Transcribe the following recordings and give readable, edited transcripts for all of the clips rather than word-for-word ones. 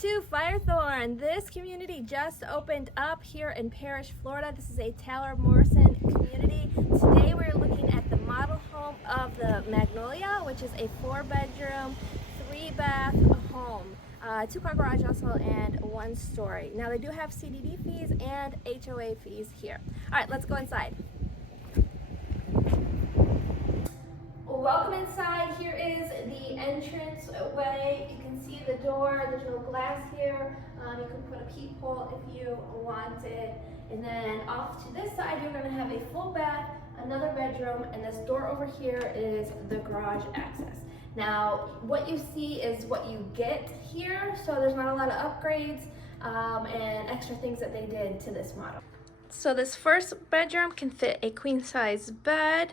to Firethorn. This community just opened up here in Parrish, Florida. This is a Taylor Morrison community. Today we're looking at the model home of the Magnolia, which is a 4-bedroom, 3-bath home. 2-car garage also, and 1 story. Now they do have CDD fees and HOA fees here. All right, let's go inside. Welcome inside. Here is the entrance way. You can see the door. There's no glass here. You can put a peephole if you wanted. And then off to this side, you're going to have a full bath, another bedroom, and this door over here is the garage access. Now, what you see is what you get here, so there's not a lot of upgrades and extra things that they did to this model. So this first bedroom can fit a queen-size bed,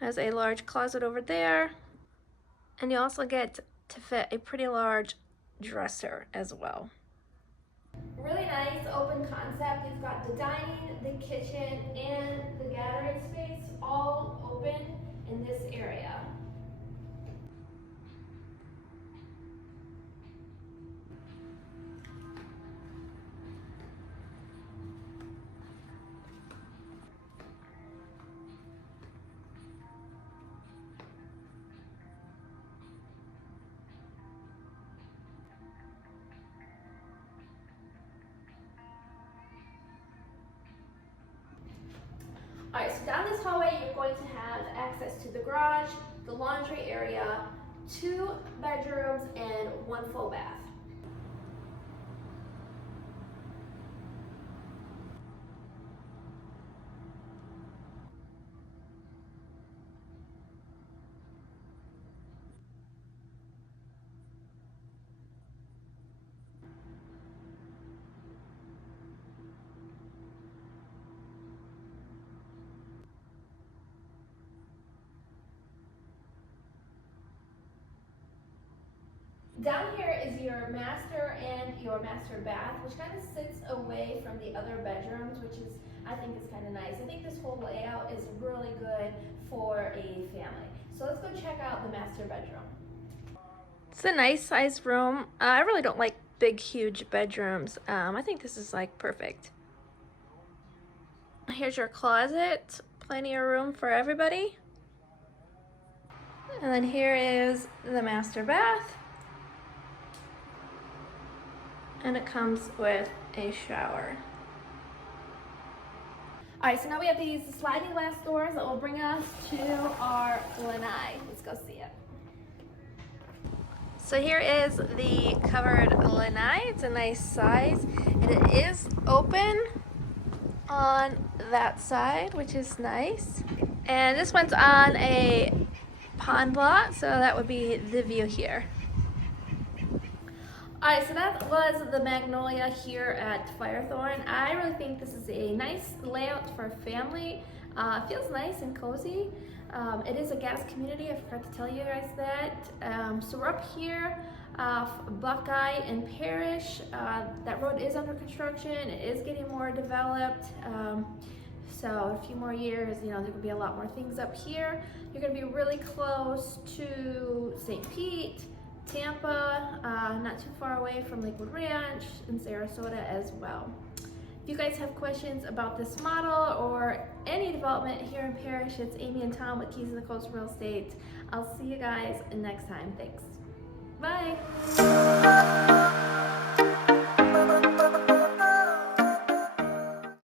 has a large closet over there, and you also get to fit a pretty large dresser as well. Really nice open concept. You've got the dining, the kitchen, and the gathering space all open in this area. All right, so down this hallway, you're going to have access to the garage, the laundry area, 2 bedrooms, and 1 full bath. Down here is your master and your master bath, which kind of sits away from the other bedrooms, which is, I think, is kind of nice. I think this whole layout is really good for a family. So let's go check out the master bedroom. It's a nice sized room. I really don't like big, huge bedrooms. I think this is like perfect. Here's your closet, plenty of room for everybody. And then here is the master bath. And it comes with a shower. All right, so now we have these sliding glass doors that will bring us to our lanai. Let's go see it. So here is the covered lanai. It's a nice size, and it is open on that side, which is nice. And this one's on a pond lot, so that would be the view here. Alright, so that was the Magnolia here at Firethorn. I really think this is a nice layout for a family. It feels nice and cozy. It is a gas community, I forgot to tell you guys that. So we're up here off Buckeye and Parrish. That road is under construction. It is getting more developed. So a few more years, you know, there could be a lot more things up here. You're going to be really close to St. Pete, Tampa, not too far away from Lakewood Ranch, and Sarasota as well. If you guys have questions about this model or any development here in Parrish, it's Amy and Tom with Keys to the Coast Real Estate. I'll see you guys next time. Thanks. Bye.